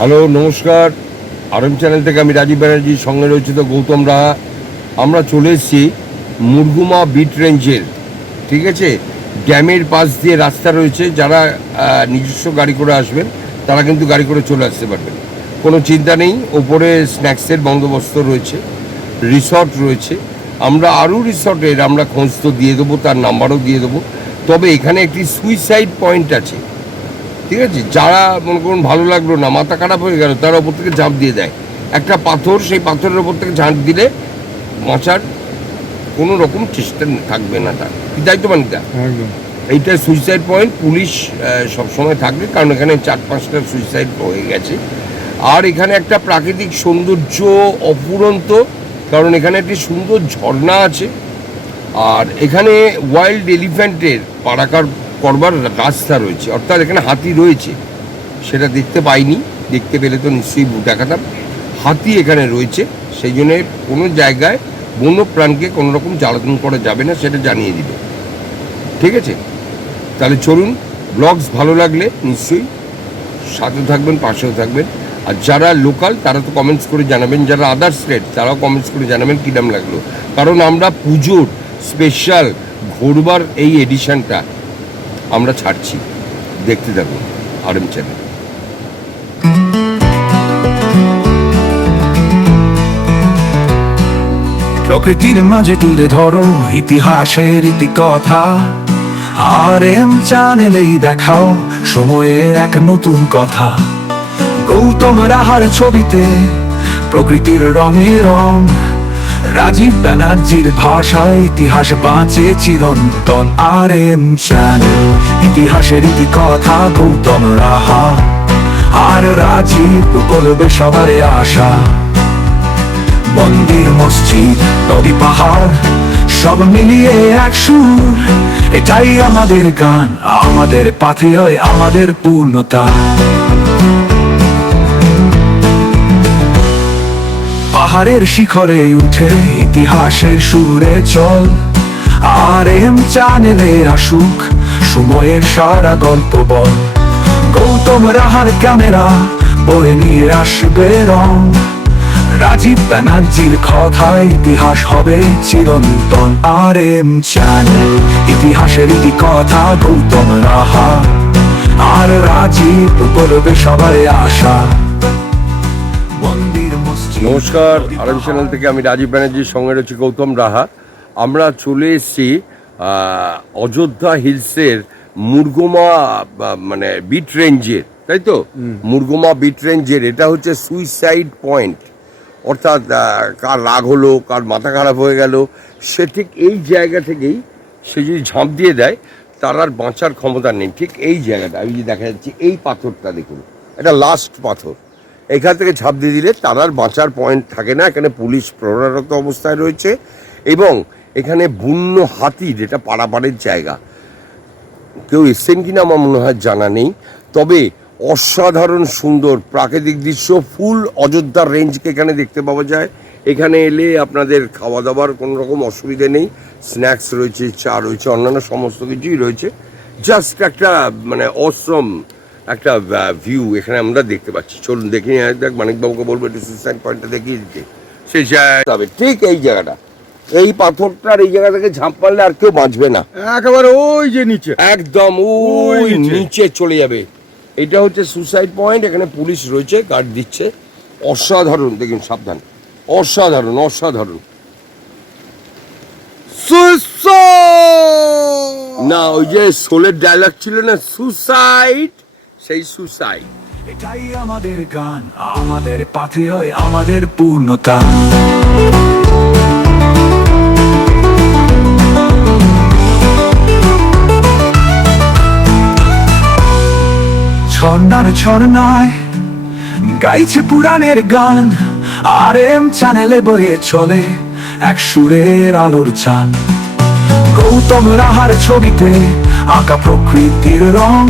Hello, নমস্কার। RM channel থেকে আমি রাজীব ব্যানার্জির সঙ্গে রয়েছে তো গৌতম রাহা। আমরা চলে এসেছি মুরগুমা বিট রেঞ্জের ঠিক আছে? ড্যামের পাশ দিয়ে রাস্তা রয়েছে, যারা নিজস্ব গাড়ি করে আসবেন, তারা কিন্তু গাড়ি করে চলে আসতে পারবেন। কোনো চিন্তা নেই, ওপরে স্ন্যাক্সের বন্দোবস্ত রয়েছে রিসর্ট রয়েছে। আমরা আরও রিসর্টের আমরা খোঁজ তো দিয়ে দেবো, তার নাম্বারও দিয়ে দেবো। তবে এখানে একটি সুইসাইড পয়েন্ট আছে। ঠিক আছে? যারা মনে করুন ভালো লাগল না মাথা খারাপ হয়ে গেল তারা ওপর থেকে ঝাঁপ দিয়ে দেয়। একটা পাথর সেই পাথরের ওপর থেকে ঝাঁপ দিলে বাঁচার কোনো রকম চেষ্টা থাকবে না তার। দায়িত্ব মানিতা একদম। এইটা সুইসাইড পয়েন্ট পুলিশ সব সময় থাকবে কারণ এখানে চার পাঁচটা সুইসাইড হয়ে গেছে। আর এখানে একটা প্রাকৃতিক সৌন্দর্য অপুরন্ত কারণ এখানে একটি সুন্দর ঝর্ণা আছে। আর এখানে ওয়াইল্ড এলিফ্যান্টের পারাকার করবার রাস্তা রয়েছে। অর্থাৎ এখানে হাতি রয়েছে। সেটা দেখতে পাইনি। দেখতে পেলে তো নিশ্চয়ই দেখাতাম হাতি এখানে রয়েছে। সেই জন্য কোনো জায়গায় বন্য প্রাণকে কোনো রকম জ্বালাতন করা যাবে না, সেটা জানিয়ে দিবে। ঠিক আছে? তাহলে চলুন ব্লগস ভালো লাগলে নিশ্চয়ই সাথে থাকবেন, পাশেও থাকবেন। আর যারা লোকাল তারা তো কমেন্টস করে জানাবেন। যারা আদার স্টেট তারাও কমেন্টস করে জানাবেন কীরম লাগল। কারণ আমরা পুজোর স্পেশাল ঘোরবার এই এডিশনটা আমরা ছাড়ছি। দেখতে থাকুন আরএম চ্যানেল প্রকৃতির মাঝে তুলে ধরো ইতিহাসের ইতিকথা। আর এম চ্যানেলেই দেখাও সময়ের এক নতুন কথা। গৌতম রাহার ছবিতে প্রকৃতির রঙে রং রাজীব ব্যানার্জির ভাষায় ইতিহাস বাঁচে চিরন্তন আর এম চ্যানেল ইতিহাসের ইতিকথা গৌতম রাহা? আর রাজীব বলবে সবার আশা। মন্দির, মসজিদ, নদী, পাহাড়, সব মিলিয়ে এক সুর। এটাই আমাদের গান, আমাদের পাথেয়, আমাদের পূর্ণতা। পাহাড়ের শিখরে উঠে ইতিহাসের সুরে চল। আর এম চ্যানেলে আসুক, সময়ের সারা গল্প বল। গৌতম রাহার ক্যামেরা, বয়ে নিয়ে আসবে রং। রাজীব ব্যানার্জির কথায় ইতিহাস হবে চিরন্তন। আর এম চ্যানেল, ইতিহাসের ইতি কথা গৌতম রাহা। আর রাজীব বলবে সবার আশা। নমস্কার আরএম চ্যানেল থেকে আমি রাজীব ব্যানার্জির সঙ্গে রয়েছে গৌতম রাহা। আমরা চলে এসেছি অযোধ্যা হিলসের মুরগুমা মানে বিট রেঞ্জের তাই তো? মুরগুমা বিট রেঞ্জের এটা হচ্ছে সুইসাইড পয়েন্ট অর্থাৎ কার রাগ হলো কার মাথা খারাপ হয়ে গেল সে ঠিক এই জায়গা থেকেই সে যদি ঝাঁপ দিয়ে দেয় তার আর বাঁচার ক্ষমতা নেই। ঠিক এই জায়গাটা আমি যে দেখা যাচ্ছে এই পাথরটা দেখুন এটা লাস্ট পাথর। এখান থেকে ঝাঁপ দিয়ে দিলে তার আর বাঁচার পয়েন্ট থাকে না। এখানে পুলিশ প্রহরারত অবস্থায় রয়েছে এবং এখানে বন্য হাতি, যেটা পাড়াপাড়ের জায়গা। কেউ এসছেন কিনা আমার মনে হয় জানা নেই। তবে অসাধারণ সুন্দর প্রাকৃতিক দৃশ্য, ফুল অযোধ্যার রেঞ্জকে এখানে দেখতে পাওয়া যায়। এখানে এলে আপনাদের খাওয়া দাওয়ার কোনো রকম অসুবিধে নেই। স্ন্যাক্স রয়েছে, চা রয়েছে, অন্যান্য সমস্ত কিছুই রয়েছে। জাস্ট একটা মানে অসম একটা ভিউ এখানে আমরা দেখতে পাচ্ছি। চলুন দেখে নিয়ে দেখ মানিকবাবুকে বলব একটু সুইসাইড পয়েন্টটা দেখিয়ে দিতে। জায়গা হবে ঠিক এই জায়গাটা। এই পাথরটার এই জায়গা থেকে ঝাঁপ মারলে আর কেউ বাঁচবে না। একেবারে ওই যে নিচে। একদম ওই। নিচে। চলে যাবে। এটা হচ্ছে সুসাইড পয়েন্ট এখানে পুলিশ রয়েছে গার্ড দিচ্ছে। অসাধারণ দেখুন সাবধান। অসাধারণ অসাধারণ। না ওই যে সোলের ডায়লগ ছিল না সুসাইড সেই সুসাই। এটাই আমাদের গান, আমাদের পাথে হয় আমাদের পূর্ণতা। ঝর্ণার ঝর্ণায় গাইছে পুরাণের গান আর এম চ্যানেলে বয়ে চলে এক সুরের আলোর চান। গৌতম রাহার ছবিতে আঁকা প্রকৃতির রং।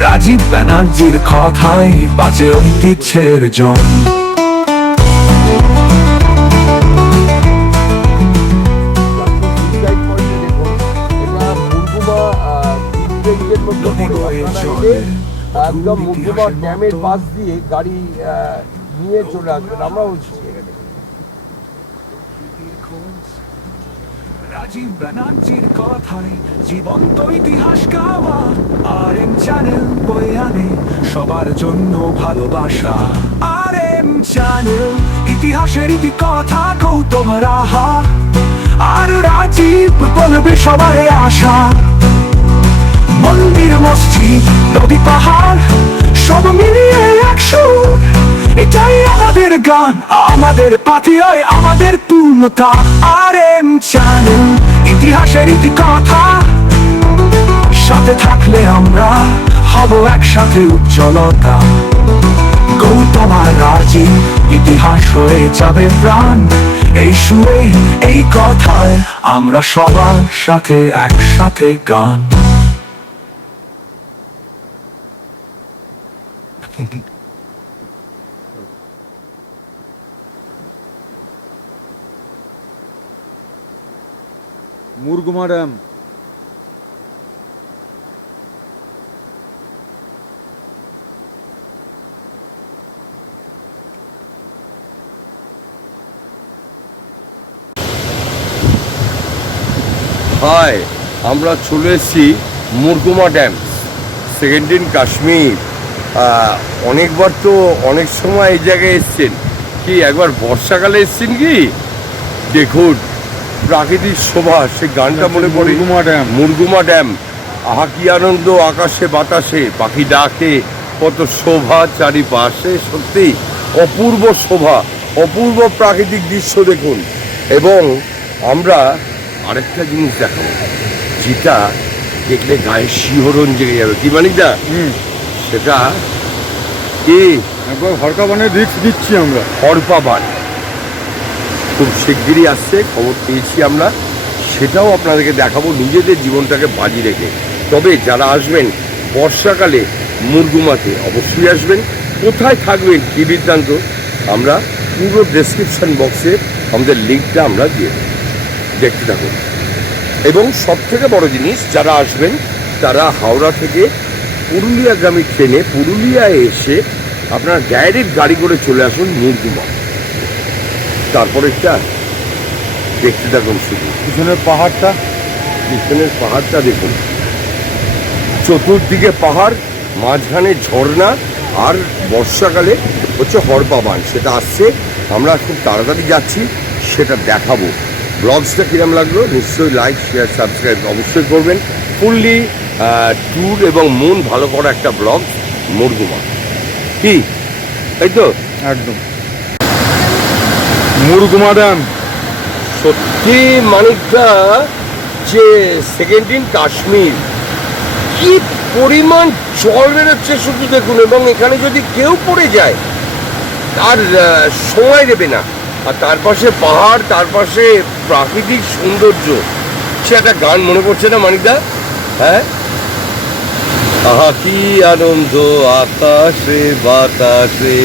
রাজীব ব্যানার্জির কথায় বাজে ঐতিহ্যের জন সুসাইড পয়েন্টে দেখুন এটা বুরগুমা আহ, বিট রেঞ্জের মধ্যে নদী পড়ে। বয়ে আপনারা চলে। এলে একদম মুর্গুমা ড্যামের পাশ দিয়ে গাড়ি নিয়ে চলে আসবেন আমরাও এখানে রাজীব ব্যানার্জির কথায় জীবন্ত ইতিহাস গাওয়া আর এম চ্যানেল বয়ে আনে সবার জন্য ভালোবাসা। আর এম চ্যানেল ইতিহাসের ইতি কথা গৌতম রাহা। আর রাজীব বলবে সবাই আশা। মন্দির, মসজিদ, নদী, পাহাড়, সব মিলিয়ে একশো। এটাই আমাদের গান, আমাদের পাথিয়ায় আমাদের পূর্ণতা। চ্যানেল ইতিহাসের ইতি কথা। সাথে থাকলে আমরা হব একসাথে উজ্জ্বলতা। গৌতম আর রাজীব ইতিহাস হয়ে যাবে প্রাণ। এই সুরে এই কথায় আমরা সবার সাথে একসাথে গান। মুরগুমা ড্যাম হাই আমরা চলে এসেছি Murguma dam second in Kashmir অনেকবার তো অনেক সময় এই জায়গায় এসছেন। কি, একবার বর্ষাকালে এসছেন কি? দেখুন। প্রাকৃতিক শোভা সে গানটা মনে পড়ে। মুরগুমা ড্যাম। মুরগুমা ড্যাম। আহা কি আনন্দ আকাশে বাতাসে। পাখি ডাকে কত শোভা চারিপাশে। সত্যি অপূর্ব শোভা অপূর্ব প্রাকৃতিক দৃশ্য দেখুন। এবং আমরা আরেকটা জিনিস দেখাবো যেটা দেখলে গায়ে শিহরণ জেগে যাবে। কি মানিকদা হুম। সেটা কি? একবার হরকাবানের রিক্স দিচ্ছি আমরা। হরপাবান খুব শিগগিরই আসছে, খবর পেয়েছি আমরা। সেটাও আপনাদেরকে দেখাবো, নিজেদের জীবনটাকে বাজি রেখে। তবে যারা আসবেন বর্ষাকালে মুরগুমাতে, অবশ্যই আসবেন। কোথায় থাকবেন কি বৃত্তান্ত আমরা পুরো ডেসক্রিপশন বক্সে আমাদের লিঙ্কটা আমরা দিয়ে দেব। দেখতে থাকুন। এবং সব থেকে বড় জিনিস, যারা আসবেন, তারা হাওড়া থেকে পুরুলিয়াগামী ট্রেনে পুরুলিয়ায় এসে আপনার ডাইরেক্ট গাড়ি করে চলে আসুন মুরগুমা। তারপরে একটা দেখতে থাকুন শুধু। পিছনের পাহাড়টা? পিছনের পাহাড়টা দেখুন। চতুর্দিকে পাহাড় মাঝখানে ঝর্ণা আর বর্ষাকালে হচ্ছে হরপাবান। সেটা আসছে আমরা খুব তাড়াতাড়ি যাচ্ছি সেটা দেখাবো। ব্লগসটা কিরম লাগল? নিশ্চয়ই লাইক শেয়ার সাবস্ক্রাইব অবশ্যই করবেন। ফুললি ট্যুর এবং মন ভালো করা একটা ব্লগ মুরগুমা। কি? তাই তো? একদম। মুরগুমা সত্যি, মানিকদা, যে সেকেন্ড ইন কাশ্মীর, কি পরিমাণ জল বেরোচ্ছে শুধু দেখুন, এবং এখানে যদি কেউ পড়ে যায়, তার সময় দেবে না। আর তার পাশে পাহাড়, তার পাশে প্রাকৃতিক সৌন্দর্য, সে একটা গান মনে পড়ছে না, মানিকদা? হ্যাঁ? আহা, কি আনন্দ, আকাশে, বাতাসে,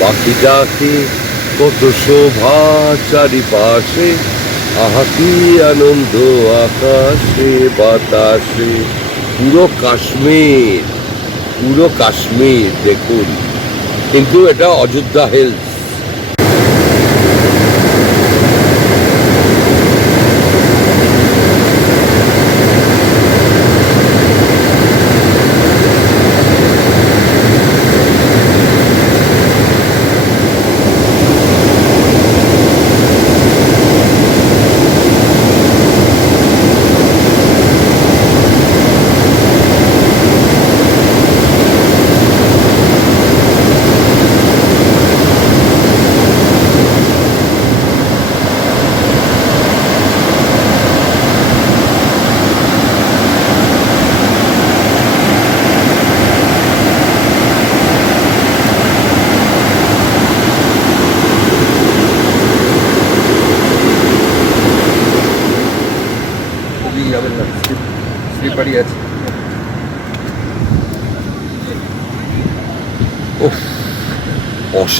পাখি ডাকে কত শোভা চারিপাশে আহা কি আনন্দ আকাশে, বাতাসে। পুরো কাশ্মীর পুরো কাশ্মীর দেখুন। কিন্তু এটা অযোধ্যা হিলস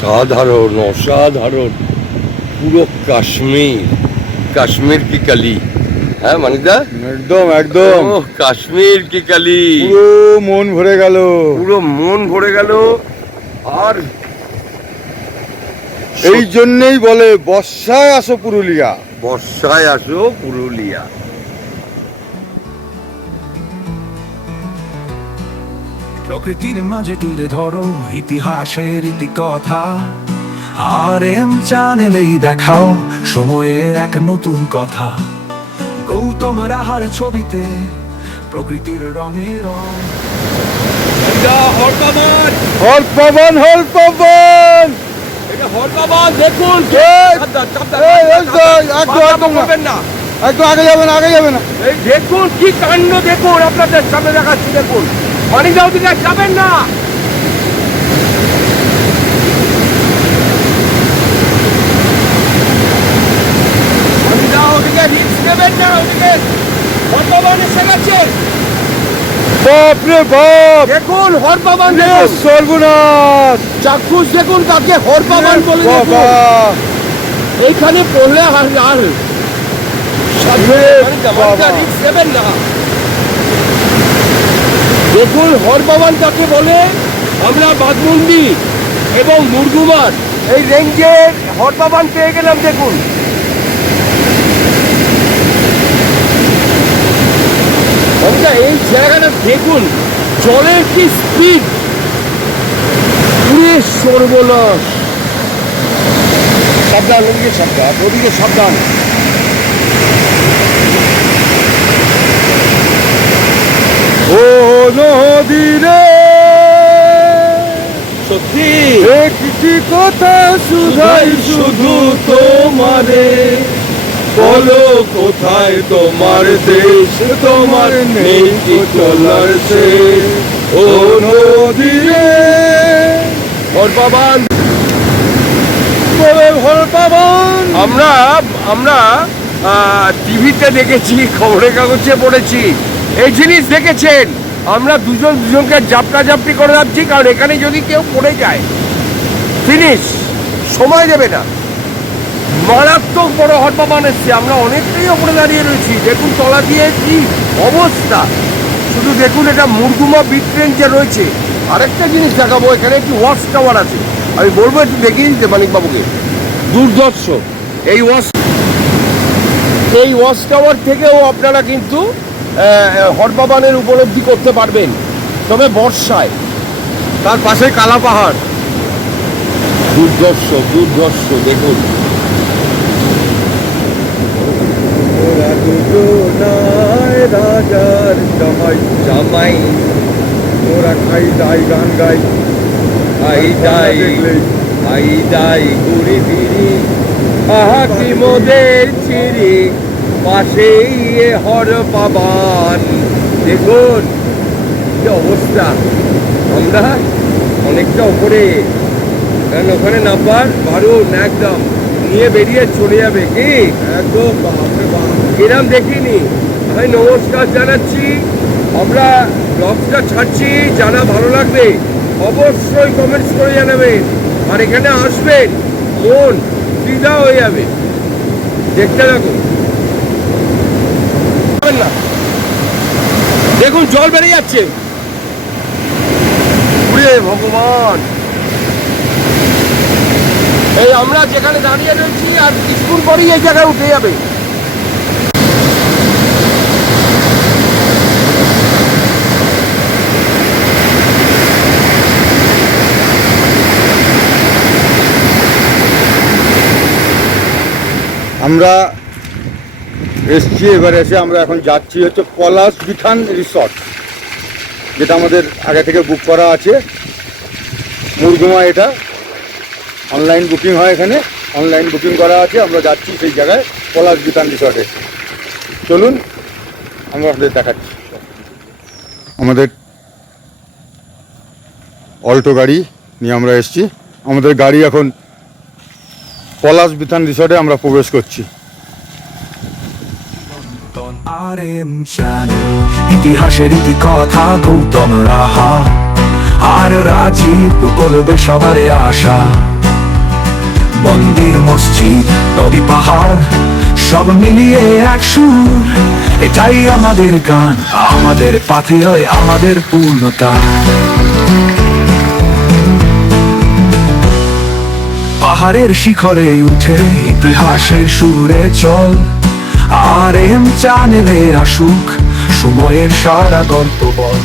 অসাধারণ অসাধারণ। পুরো কাশ্মীর। কাশ্মীর কি কালি? হ্যাঁ মানিকদা? একদম একদম। ও কাশ্মীর কি কালি? পুরো মন ভরে গেল। পুরো মন ভরে গেল। আর এই জন্যই বলে বর্ষায় আসো পুরুলিয়া। বর্ষায় আসো পুরুলিয়া। প্রকৃতির মাঝে তুলে ধরো ইতিহাসের ইতিকথা। আর এম চ্যানেলেই দেখাও সময়ের এক নতুন কথা। গৌতম রাহার ছবিতে প্রকৃতির রঙে রং। দেখুন। একটু, আগে যাবেন আগে যাবেন। দেখুন কি কাণ্ড দেখুন আপনাদের সামনে দেখাচ্ছি দেখুন। মানিকদা ওদিকে যাবেন না। মানিকদা ওদিকে রিস্ক নেবেন না ওদিকে হরপাবান এসে গেছে। বাপ বাপ! দেখুন হরপাবান সর্বনাশ! চাক্ষুষ দেখুন তাকে হরপাবান বলে বাবা! দেখুন। এইখানে পড়লে আর বাবা। রিস্ক নেবেন না। দেখুন হরপাবান তাকে বলে আমরা বাঘমুন্ডি এবং মুরগুমার। এই রেঞ্জের হরপাবান পেয়ে গেলাম দেখুন। অমিতা, এই জায়গাটা দেখুন জলের কি স্পিড পুরে সর্বনাশ। সাবধান ওদিকে সাবধান ওদিকে সাবধান। ও নদী রে। সত্যি? একটি কথা শুধাই শুধু তোমারে। বলো কোথায় তোমার দেশ? তোমার নেই চলার শেষ? ও নদী রে। হরপাবান বলে আমরা আমরা টিভিতে দেখেছি খবরের কাগজে পড়েছি। এই জিনিস দেখেছেন? আমরা দুজন দুজনকে জাপটা জাপটি করে যাচ্ছি কারণ এখানে যদি কেউ পড়ে যায় ফিনিশ সময় দেবে না। মারাত্মক বড় হটপাবান এসছে। আমরা অনেকটাই ওপরে দাঁড়িয়ে রয়েছি। দেখুন তলা দিয়ে কি অবস্থা। শুধু দেখুন এটা মুরগুমা বিট রেঞ্জে রয়েছে। আরেকটা জিনিস দেখাবো, এখানে একটি ওয়াচ টাওয়ার আছে। আমি বলব একটু দেখিয়ে দিতে মানিকবাবুকে দুর্দর্শ এই ওয়াচ এই ওয়াচ টাওয়ার থেকেও আপনারা কিন্তু হরবাবানের উপলব্ধি করতে পারবেন। তবে বর্ষায়। তার পাশে কালা পাহাড়। দুর্ধর্ষ দুর্দর্শ দেখুন। রাজার জামাই জামাই। ওরা খাই দাই গান গাই। আই যাই দেখলেই আই যাই ঘুরি ফিরি। আহা কি মোদের চিরি পাশেই এ হর দেখুন, কি অবস্থা। আমরা অনেকটা উপরে। কারণ ওখানে নাম্বার বারুন একদম। নিয়ে বেরিয়ে চলে যাবে কি? একদম এরম দেখিনি। আমি নমস্কার জানাচ্ছি। আমরা ব্লগটা ছাড়ছি জানা ভালো লাগবে অবশ্যই কমেন্টস করে জানাবেন। আর এখানে আসবেন, মন ফিদা হয়ে যাবে। দেখতে থাকুন পাবেন না। দেখুন জল বেড়ে যাচ্ছে। ভগবান। এই আমরা যেখানে দাঁড়িয়ে রয়েছি আর কিছুক্ষণ পরেই এই জায়গায় উঠে যাবে। আমরা এসছি, এবার এসে আমরা এখন যাচ্ছি হচ্ছে পলাশ বিথান রিসর্ট, যেটা আমাদের আগে থেকে বুক করা আছে। মুরগুমা এটা। অনলাইন বুকিং হয় এখানে। অনলাইন বুকিং করা আছে। আমরা যাচ্ছি সেই জায়গায়, পলাশ বিথান রিসর্টে। চলুন, আমরা আপনাদের দেখাচ্ছি। আমাদের অল্টো গাড়ি নিয়ে আমরা এসছি। আমাদের গাড়ি এখন পলাশ বিথান রিসর্টে আমরা প্রবেশ করছি। ইতিহাসের ইতিকথা গৌতম রাহা? আর রাজীব বলবে সবারে আশা। মন্দির মসজিদ, নদী, পাহাড়, সব মিলিয়ে এক সুর। এটাই আমাদের গান, আমাদের পাথে হয় আমাদের পূর্ণতা। পাহাড়ের শিখরে উঠে ইতিহাসের সুরে চল। আর এম চ্যানেলে আসুক সময়ের সারা গল্প বল।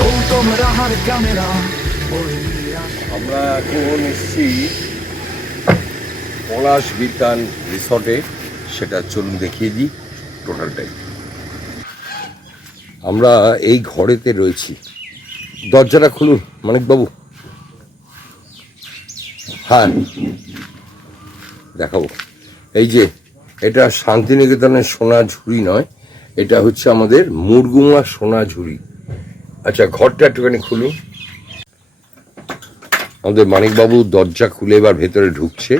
গৌতম রাহার ক্যামেরা আমরা এখন এসেছি পলাশ বিতান রিসর্টে। সেটা চলুন দেখিয়ে দিই টোটালটাই আমরা এই ঘরেতে রয়েছি। দরজাটা খুলুন, মানিকবাবু। হ্যাঁ দেখাবো। এই যে এটা শান্তিনিকেতনের সোনা ঝুড়ি নয় এটা হচ্ছে আমাদের মুরগুমা সোনা ঝুড়ি। আচ্ছা ঘরটা একটুখানি খুলুন আমাদের মানিকবাবু দরজা খুলে এবার ভেতরে ঢুকছে।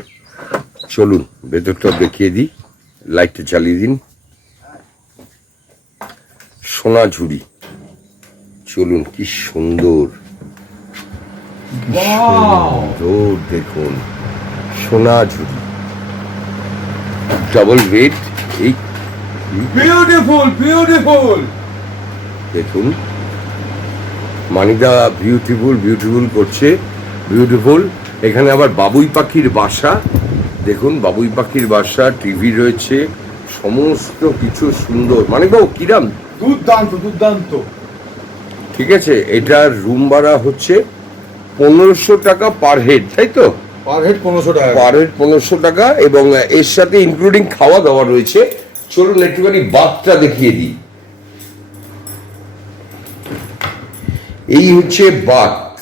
চলুন ভেতরটা দেখিয়ে দিই লাইটটা চালিয়ে দিন। সোনা ঝুড়ি। চলুন কি সুন্দর। সুন্দর দেখুন সোনা ঝুড়ি। ডাবল বেড এই বিউটিফুল বিউটিফুল দেখুন। মানিদা বিউটিফুল বিউটিফুল করছে। বিউটিফুল এখানে আবার বাবুই পাখির বাসা। দেখুন বাবুই পাখির বাসা টিভি রয়েছে। সমস্ত কিছু সুন্দর। মানিকবাবু কিরাম? দুর্দান্ত দুর্দান্ত। ঠিক আছে এটার রুম ভাড়া হচ্ছে পনেরোশো টাকা পার হেড তাই তো? পার হেড পনেরোশো টাকা পার হেড পনেরোশো টাকা এবং এর সাথে ইনক্লুডিং খাওয়া দাওয়া রয়েছে। চলুন একটুখানি বাথটা দেখিয়ে দিই। এই হচ্ছে বাথ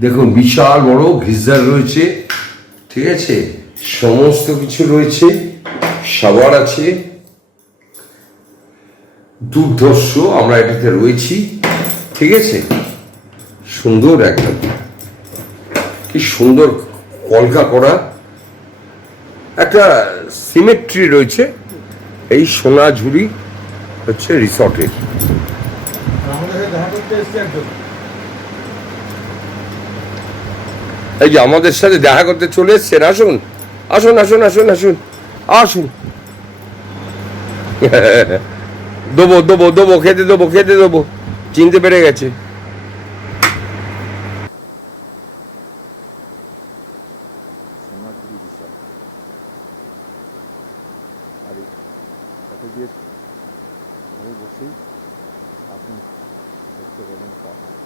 দেখুন, বিশাল বড় গিজার রয়েছে। ঠিক আছে? সমস্ত কিছু রয়েছে। সাবার আছে। দুর্ধর্ষ আমরা এটাতে রয়েছি। ঠিক আছে? সুন্দর একদম। কি সুন্দর কলকা করা। একটা সিমেট্রি রয়েছে এই সোনা ঝুড়ি হচ্ছে রিসর্টের। এই যে আমাদের সাথে দেখা করতে চলে এসছেন আসুন আসুন আসুন আসুন আসুন আসুন। দেবো দেবো দেবো খেতে দেবো খেতে দেবো। চিনতে পেরে গেছে বসেই আপনি দেখতে পাবেন পাহাড়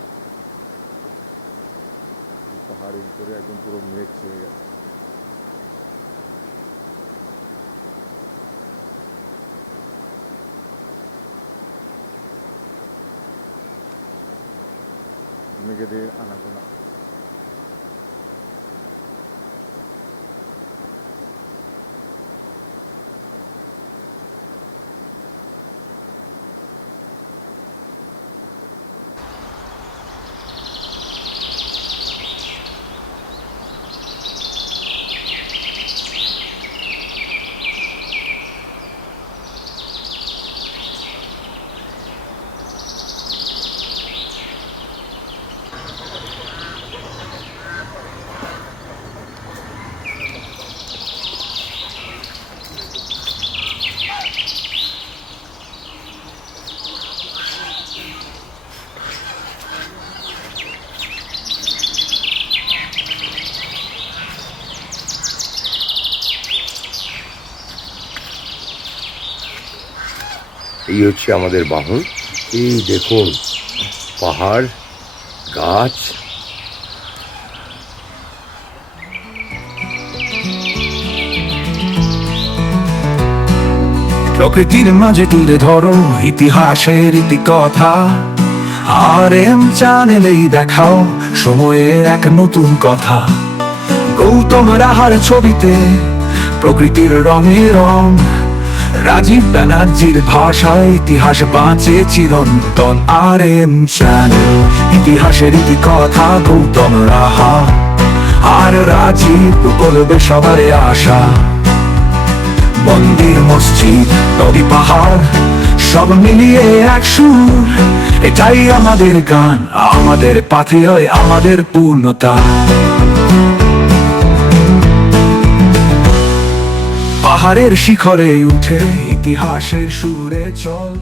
এই পাহাড়ের ভিতরে একদম পুরো মেঘ ছেয়ে গেছে মেঘেদের আনাগোনা এই হচ্ছে আমাদের বাহন। এই দেখুন, পাহাড়, গাছ। প্রকৃতির মাঝে তুলে ধরো ইতিহাসের ইতিকথা। আর এম চ্যানেলেই দেখাও সময়ের এক নতুন কথা। গৌতম রাহার ছবিতে প্রকৃতির রঙে রং রাজীব ব্যানার্জির ভাষায় ইতিহাস বাঁচে চিরন্তন আর এম চ্যানেল ইতিহাসের ইতিকথা গৌতম রাহা। আর রাজীব বলবে সবারে আশা। মন্দির, মসজিদ, নদী, পাহাড়, সব মিলিয়ে এক সুর। এটাই আমাদের গান, আমাদের পাথে হয় আমাদের পূর্ণতা। পাহাড়ের শিখরে উঠে ইতিহাসের সুরে চল।